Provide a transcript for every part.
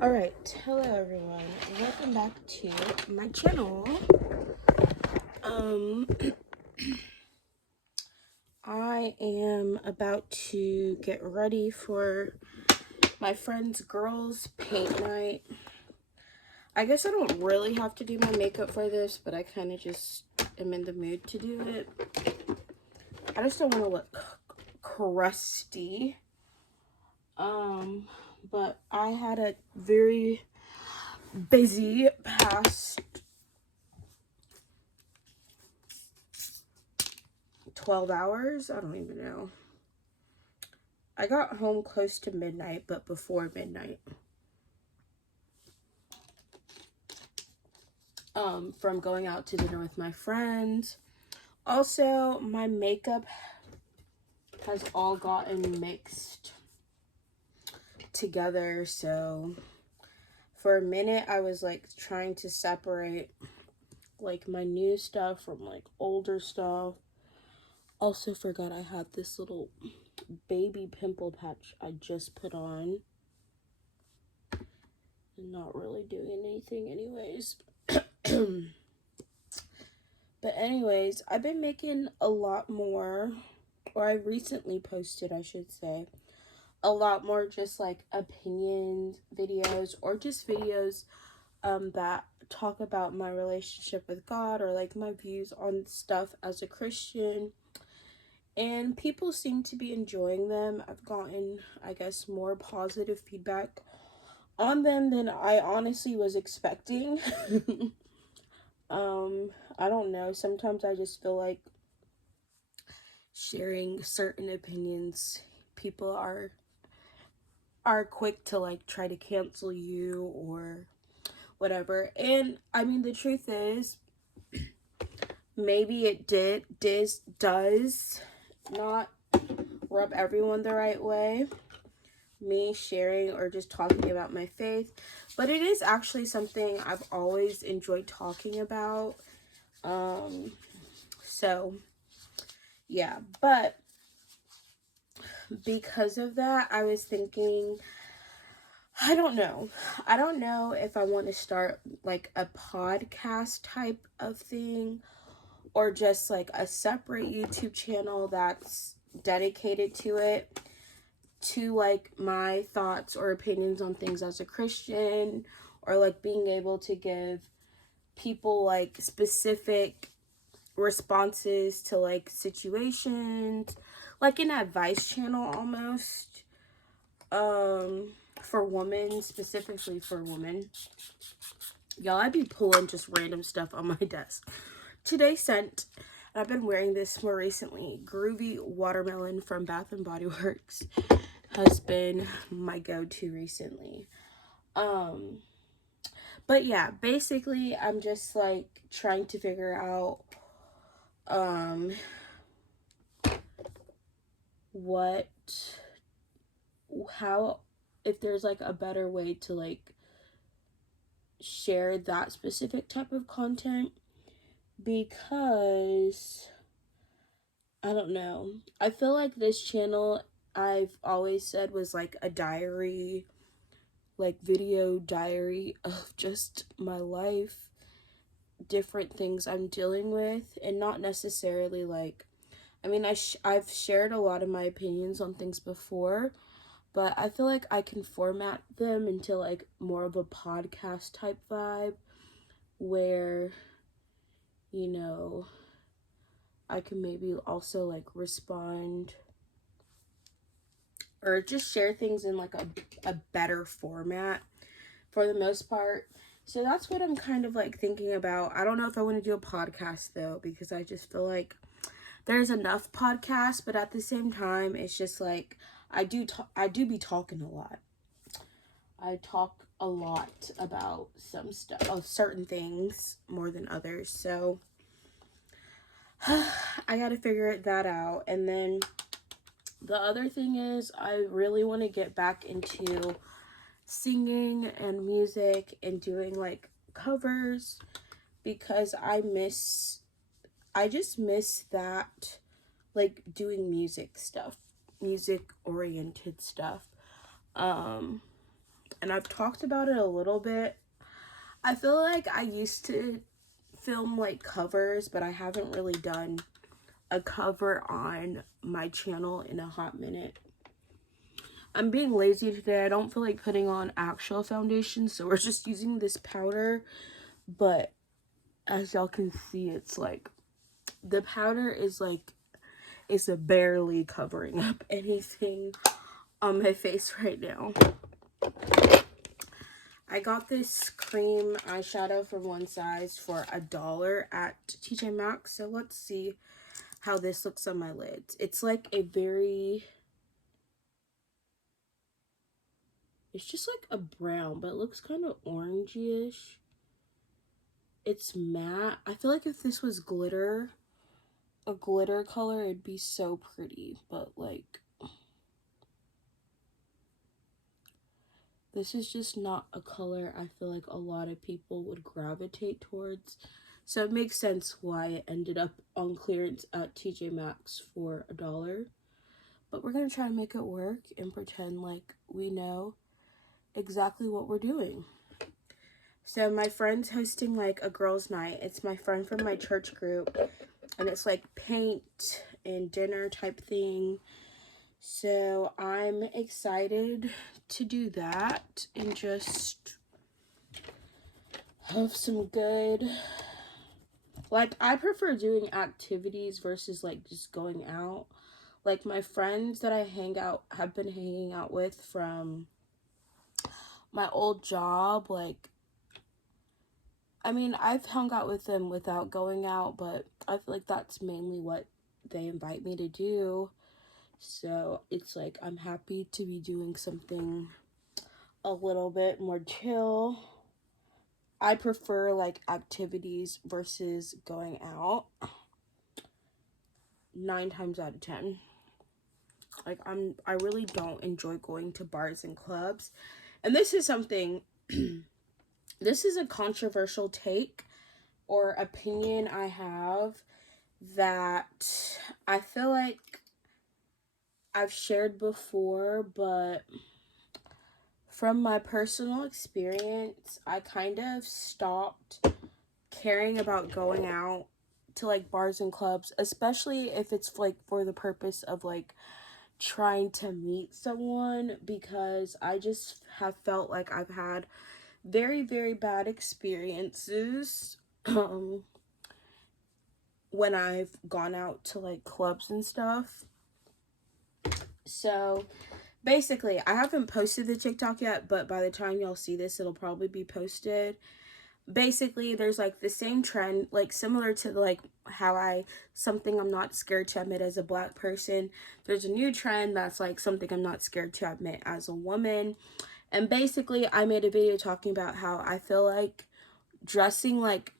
Alright, hello everyone. Welcome back to my channel. I am about to get ready for my friend's girls' paint night. I guess I don't really have to do my makeup for this, but I kind of just am in the mood to do it. I just don't want to look crusty. But I had a very busy past 12 hours. I don't even know. I got home close to midnight, but before midnight. From going out to dinner with my friends. Also, my makeup has all gotten mixed together, so for a minute I was like trying to separate like my new stuff from like older stuff. Also forgot I had this little baby pimple patch I just put on. Not really doing anything anyways. But anyways, I've been making a lot more, or I recently posted, I should say, a lot more just like opinion videos or just videos that talk about my relationship with God or like my views on stuff as a Christian. And people seem to be enjoying them. I've gotten, I guess, more positive feedback on them than I honestly was expecting. I don't know. Sometimes I just feel like sharing certain opinions, people are quick to like try to cancel you or whatever. And I mean, the truth is, maybe it does not rub everyone the right way, me sharing or just talking about my faith, but it is actually something I've always enjoyed talking about. So yeah, but because of that, I was thinking, I don't know if I want to start like a podcast type of thing or just like a separate YouTube channel that's dedicated to it, to like my thoughts or opinions on things as a Christian, or like being able to give people like specific responses to like situations, like an advice channel almost, for women, specifically for women. Y'all, I'd be pulling just random stuff on my desk. Today's scent, and I've been wearing this more recently, Groovy Watermelon from Bath and Body Works, has been my go-to recently. But yeah, basically I'm just like trying to figure out how, if there's like a better way to like share that specific type of content, because I don't know, I feel like this channel, I've always said, was like a diary, like video diary of just my life, different things I'm dealing with, and not necessarily like, I mean, I've shared a lot of my opinions on things before, but I feel like I can format them into like more of a podcast type vibe where, you know, I can maybe also like respond or just share things in like a better format for the most part. So that's what I'm kind of like thinking about. I don't know if I want to do a podcast though, because I just feel like there's enough podcasts, but at the same time, it's just like I do be talking a lot. I talk a lot about some stuff, of certain things more than others. So I got to figure that out. And then the other thing is, I really want to get back into singing and music and doing like covers, because I just miss that, like doing music oriented stuff. and I've talked about it a little bit. I feel like I used to film like covers, but I haven't really done a cover on my channel in a hot minute. I'm being lazy today. I don't feel like putting on actual foundation, so we're just using this powder. But as y'all can see, it's like the powder is like, it's barely covering up anything on my face right now. I got this cream eyeshadow from One Size for $1 at TJ Maxx. So let's see how this looks on my lids. It's like a very, it's just like a brown, but it looks kind of orangey-ish. It's matte. I feel like if this was glitter, a glitter color, it'd be so pretty. But like, this is just not a color I feel like a lot of people would gravitate towards. So it makes sense why it ended up on clearance at TJ Maxx for $1. But we're going to try to make it work and pretend like we know exactly what we're doing. So my friend's hosting like a girls' night. It's my friend from my church group. And it's like paint and dinner type thing. So I'm excited to do that and just have some good, like, I prefer doing activities versus like just going out. Like my friends that I have been hanging out with from my old job, like, I mean, I've hung out with them without going out, but I feel like that's mainly what they invite me to do. So it's like I'm happy to be doing something a little bit more chill. I prefer like activities versus going out 9 times out of 10. Like I really don't enjoy going to bars and clubs. And this is something this is a controversial take or opinion I have that I feel like I've shared before, but from my personal experience, I kind of stopped caring about going out to like bars and clubs, especially if it's like for the purpose of like trying to meet someone, because I just have felt like I've had very, very bad experiences when I've gone out to like clubs and stuff. So basically, I haven't posted the TikTok yet, but by the time y'all see this, it'll probably be posted. Basically, there's like the same trend, like similar to like how something I'm not scared to admit as a Black person. There's a new trend that's like something I'm not scared to admit as a woman. And basically, I made a video talking about how I feel like dressing like,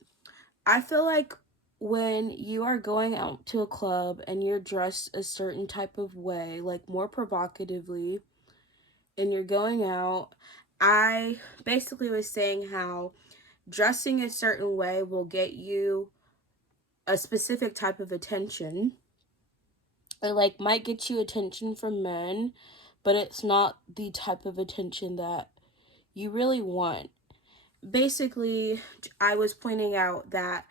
I feel like when you are going out to a club and you're dressed a certain type of way, like more provocatively, and you're going out, I basically was saying how dressing a certain way will get you a specific type of attention. It like might get you attention from men, but it's not the type of attention that you really want. Basically, I was pointing out that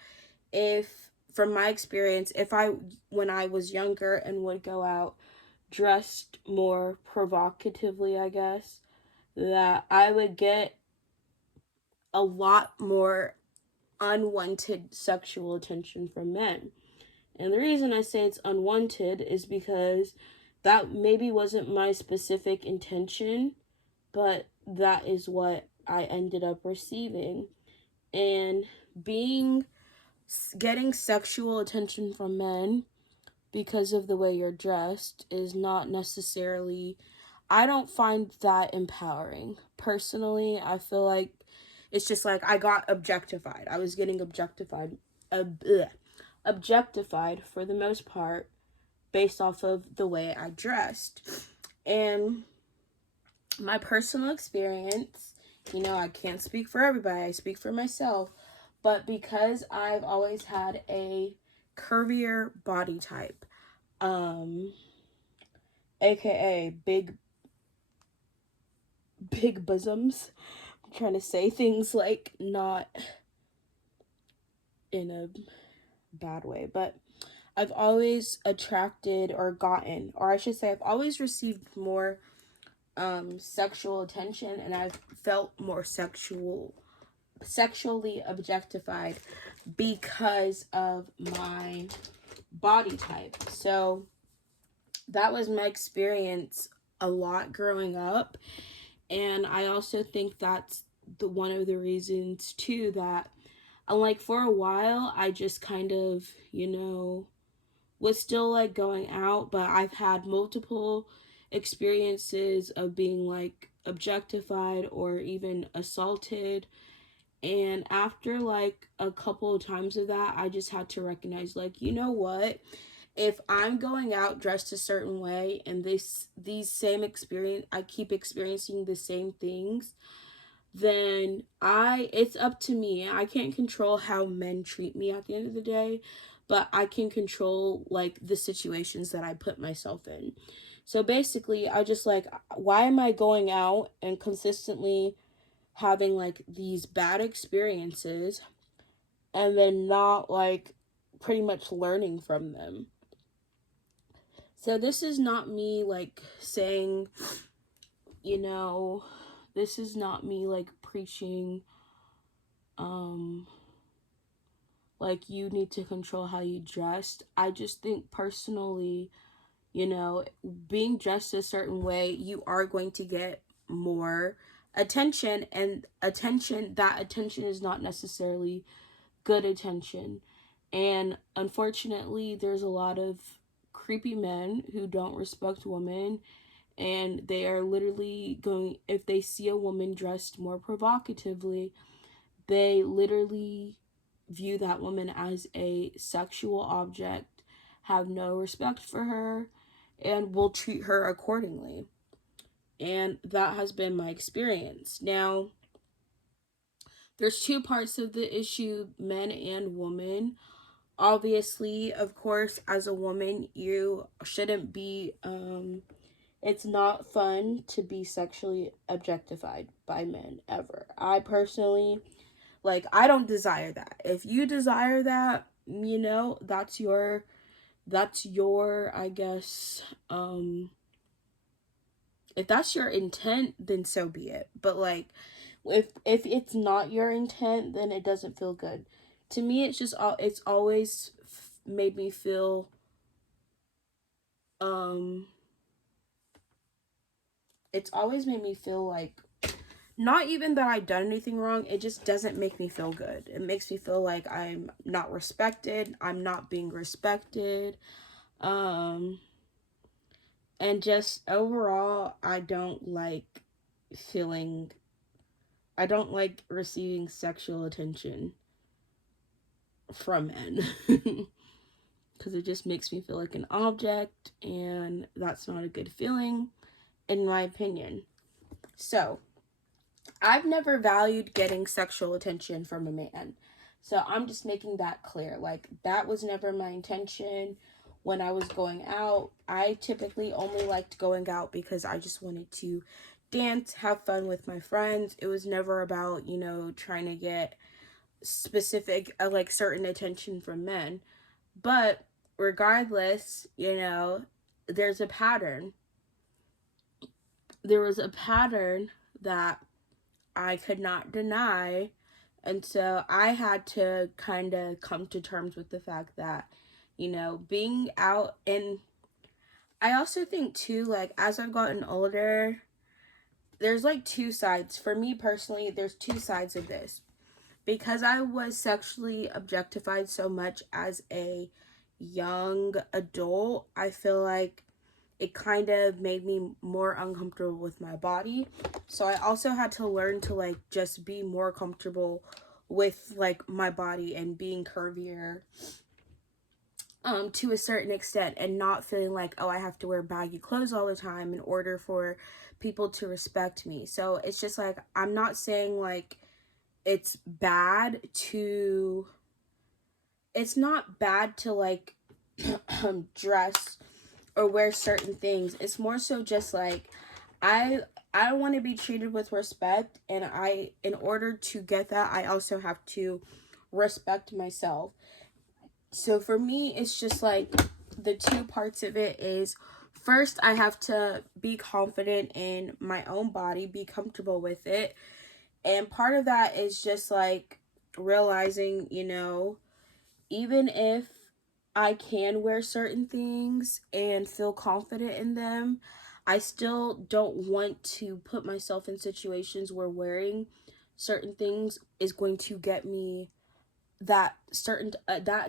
if, from my experience, when I was younger and would go out dressed more provocatively, I guess, that I would get a lot more unwanted sexual attention from men. And the reason I say it's unwanted is because that maybe wasn't my specific intention, but that is what I ended up receiving. And getting sexual attention from men because of the way you're dressed is not necessarily, I don't find that empowering. Personally, I feel like it's just like I got objectified. I was getting objectified for the most part based off of the way I dressed. And my personal experience, I can't speak for everybody, I speak for myself, but because I've always had a curvier body type, aka big bosoms. I'm trying to say things like not in a bad way, but I've always attracted or gotten, or I should say, I've always received more sexual attention, and I've felt more sexually objectified because of my body type. So that was my experience a lot growing up, and I also think that's the one of the reasons too that, like, for a while I just kind of, was still like going out, but I've had multiple experiences of being like objectified or even assaulted. And after like a couple of times of that, I just had to recognize, like, you know what? If I'm going out dressed a certain way and these same experience, I keep experiencing the same things, then it's up to me. I can't control how men treat me at the end of the day, but I can control like the situations that I put myself in. So basically, I just like, why am I going out and consistently having like these bad experiences and then not like pretty much learning from them? So this is not me like saying, you know, this is not me like preaching like you need to control how you dress. I just think personally, being dressed a certain way, you are going to get more attention, and that attention is not necessarily good attention. And unfortunately, there's a lot of creepy men who don't respect women, and they are literally going, if they see a woman dressed more provocatively, they literally view that woman as a sexual object, have no respect for her, and will treat her accordingly. And that has been my experience. Now, there's two parts of the issue, men and women. Obviously, of course, as a woman, you shouldn't be, it's not fun to be sexually objectified by men ever. I personally, like, I don't desire that. If you desire that, that's your, I guess, if that's your intent, then so be it. But like, if it's not your intent, then it doesn't feel good. To me, it's always made me feel, um, it's always made me feel like, not even that I've done anything wrong, it just doesn't make me feel good. It makes me feel like I'm not respected, I'm not being respected. Um, and just overall, feeling, I don't like receiving sexual attention from men. Because it just makes me feel like an object, and that's not a good feeling, in my opinion. So, I've never valued getting sexual attention from a man. So I'm just making that clear. Like, that was never my intention when I was going out. I typically only liked going out because I just wanted to dance, have fun with my friends. It was never about, trying to get specific, like, certain attention from men. But regardless, there's a pattern. There was a pattern that I could not deny. And so I had to kind of come to terms with the fact that, being out, and I also think too, like, as I've gotten older, there's like two sides. For me personally, there's two sides of this. Because I was sexually objectified so much as a young adult, I feel like it kind of made me more uncomfortable with my body. So I also had to learn to like just be more comfortable with like my body and being curvier to a certain extent, and not feeling like, oh, I have to wear baggy clothes all the time in order for people to respect me. So it's just like, I'm not saying like it's not bad to like dress or wear certain things. It's more so just like, I I want to be treated with respect, and in order to get that, I also have to respect myself. So for me, it's just like the two parts of it is, first I have to be confident in my own body, be comfortable with it. And part of that is just like realizing, even if I can wear certain things and feel confident in them, I still don't want to put myself in situations where wearing certain things is going to get me that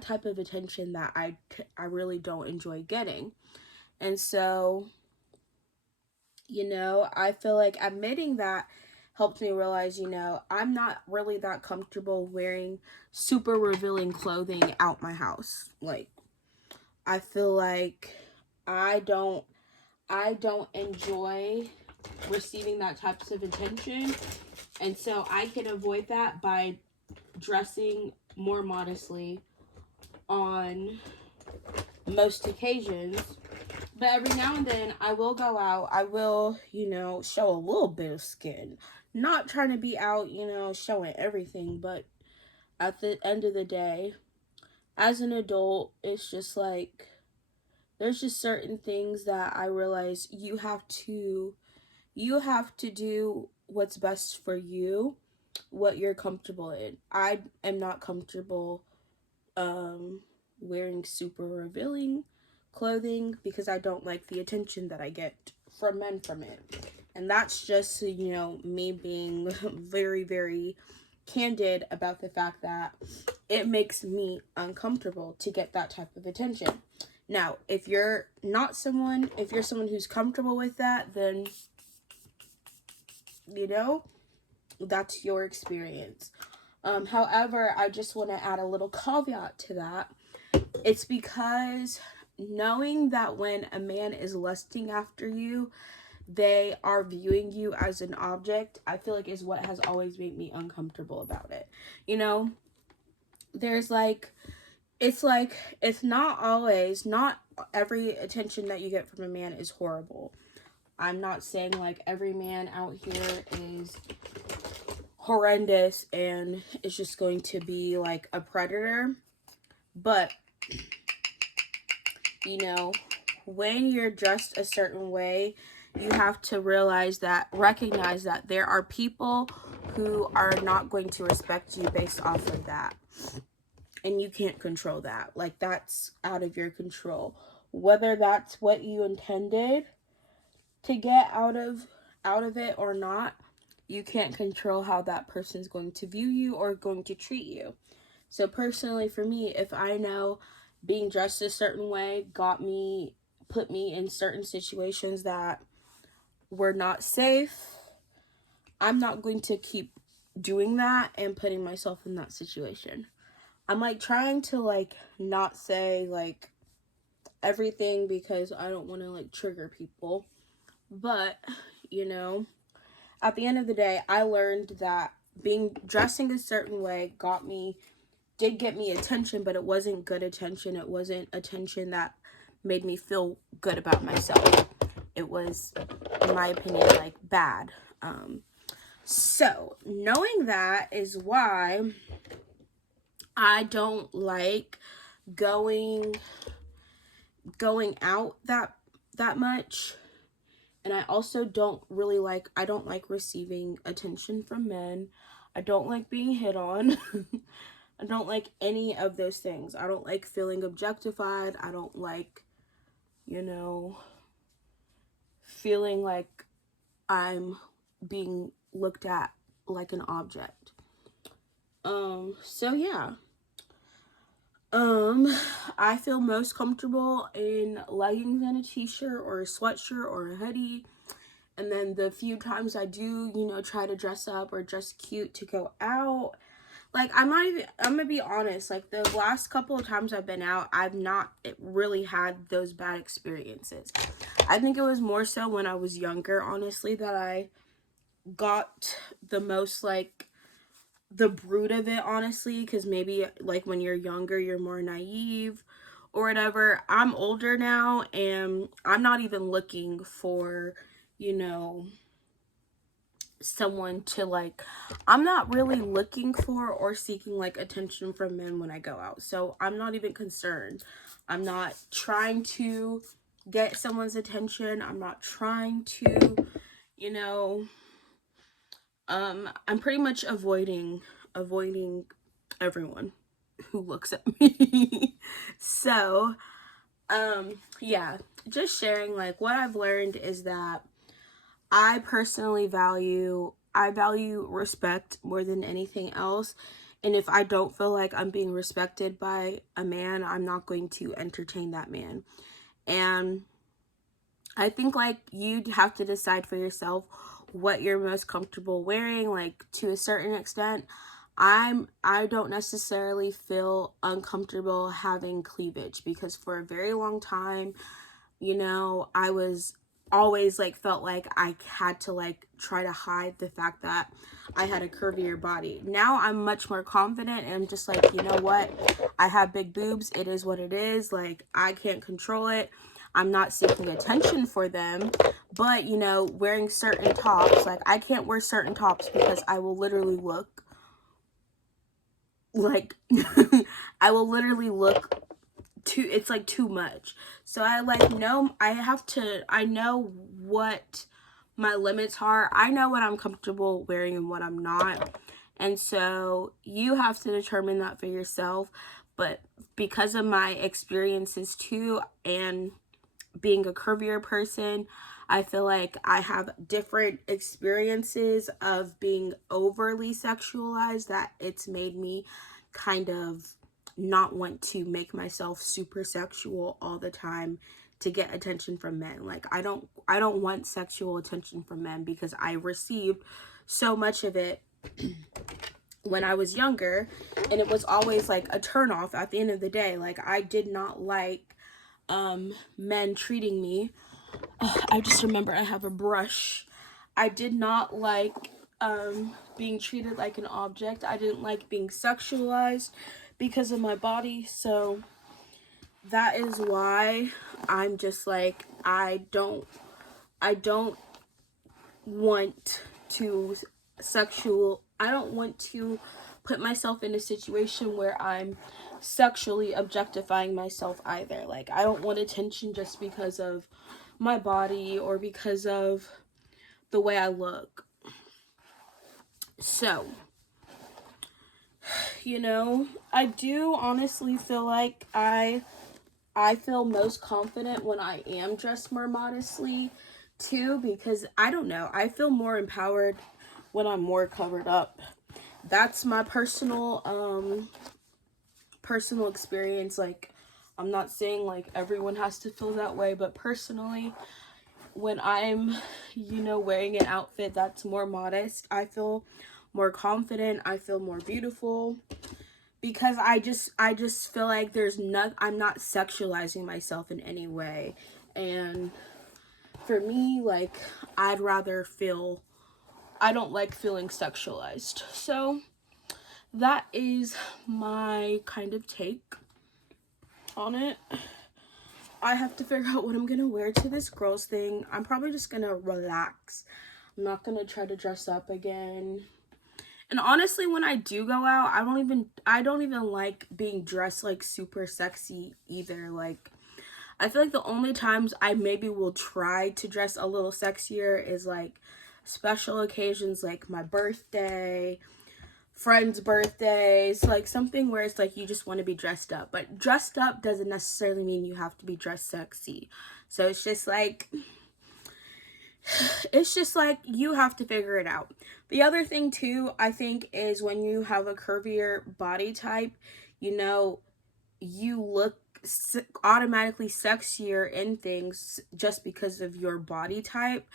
type of attention that I really don't enjoy getting. And so, I feel like admitting that helped me realize, I'm not really that comfortable wearing super revealing clothing out my house. Like, I feel like I don't I don't enjoy receiving that types of attention. And so I can avoid that by dressing more modestly on most occasions. But every now and then I will go out. I will, show a little bit of skin. Not trying to be out, showing everything, but at the end of the day, as an adult, it's just like there's just certain things that I realize you have to do what's best for you, what you're comfortable in. I am not comfortable um wearing super revealing clothing because I don't like the attention that I get from men from it. And that's just, me being very, very candid about the fact that it makes me uncomfortable to get that type of attention. Now, if you're someone who's comfortable with that, then, that's your experience. However, I just want to add a little caveat to that. It's because knowing that when a man is lusting after you, they are viewing you as an object, I feel like is what has always made me uncomfortable about it. There's it's not every attention that you get from a man is horrible. I'm not saying like every man out here is horrendous and is just going to be like a predator. But, when you're dressed a certain way, you have to recognize that there are people who are not going to respect you based off of that. And you can't control that. Like, that's out of your control. Whether that's what you intended to get out of it or not, you can't control how that person's going to view you or going to treat you. So personally for me, if I know being dressed a certain way put me in certain situations that were not safe, I'm not going to keep doing that and putting myself in that situation. I'm like trying to like not say like everything because I don't want to like trigger people. But, at the end of the day, I learned that dressing a certain way did get me attention, but it wasn't good attention. It wasn't attention that made me feel good about myself. It was, in my opinion, like bad. So knowing that is why I don't like going out that much. And I also I don't like receiving attention from men. I don't like being hit on. I don't like any of those things. I don't like feeling objectified. I don't like, feeling like I'm being looked at like an object. So yeah. I feel most comfortable in leggings and a t-shirt or a sweatshirt or a hoodie. And then the few times I do, try to dress up or dress cute to go out, like, I'm gonna be honest, like, the last couple of times I've been out, I've not really had those bad experiences. I think it was more so when I was younger, honestly, that I got the most, like, the brood of it, honestly, because maybe, like, when you're younger, you're more naive or whatever. I'm older now, and I'm not even looking for, someone to like, I'm not really looking for or seeking like attention from men when I go out. So I'm not even concerned. I'm not trying to get someone's attention. I'm not trying to, you know, I'm pretty much avoiding everyone who looks at me. So, yeah, just sharing like what I've learned is that I personally value respect more than anything else. And if I don't feel like I'm being respected by a man, I'm not going to entertain that man. And I think like you'd have to decide for yourself what you're most comfortable wearing, like to a certain extent. I don't necessarily feel uncomfortable having cleavage because for a very long time, you know, I was always like felt like I had to like try to hide the fact that I had a curvier body. Now I'm much more confident and I'm just like, you know what? I have big boobs. It is what it is. Like I can't control it. I'm not seeking attention for them, but you know, wearing certain tops, like I can't wear certain tops because I will literally look like I will literally look too, it's like too much. So I like know I know what my limits are. I know what I'm comfortable wearing and what I'm not. And so you have to determine that for yourself. But because of my experiences too and being a curvier person, I feel like I have different experiences of being overly sexualized that it's made me kind of not want to make myself super sexual all the time to get attention from men. Like I don't want sexual attention from men because I received so much of it when I was younger, and it was always like a turn off at the end of the day. Like I did not like men treating me. I just remember I have a brush. I did not like being treated like an object. I didn't like being sexualized because of my body. So that is why I'm just like I don't want to I don't want to put myself in a situation where I'm sexually objectifying myself either. Like I don't want attention just because of my body or because of the way I look. So, you know, I do honestly feel like I feel most confident when I am dressed more modestly too, because I don't know, I feel more empowered when I'm more covered up. That's my personal experience. Like I'm not saying like everyone has to feel that way, but personally, when I'm, you know, wearing an outfit that's more modest, I feel more confident, I feel more beautiful because I just feel like I'm not sexualizing myself in any way. And for me, like I don't like feeling sexualized. So that is my kind of take on it. I have to figure out what I'm gonna wear to this girls thing. I'm probably just gonna relax. I'm not gonna try to dress up again. And honestly, when I do go out, I don't even like being dressed like super sexy either. Like I feel like the only times I maybe will try to dress a little sexier is like special occasions like my birthday, friends' birthdays, like something where it's like you just want to be dressed up. But dressed up doesn't necessarily mean you have to be dressed sexy. So it's just like you have to figure it out. The other thing too, I think, is when you have a curvier body type, you know, you look automatically sexier in things just because of your body type.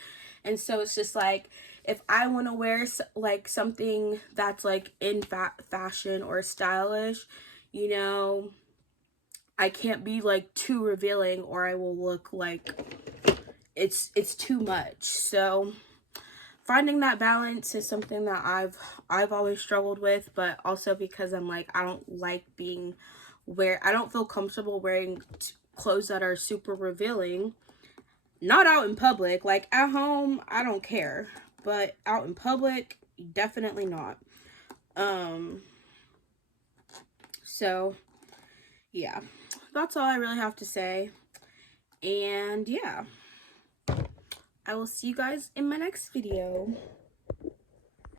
And so it's just like if I want to wear like something that's like in fashion or stylish, you know, I can't be like too revealing or I will look like it's too much. So finding that balance is something that I've always struggled with, but also because I'm like I don't like I don't feel comfortable wearing clothes that are super revealing. Not out in public, like at home, I don't care. but out in public, definitely not. So yeah, that's all I really have to say. And yeah, I will see you guys in my next video.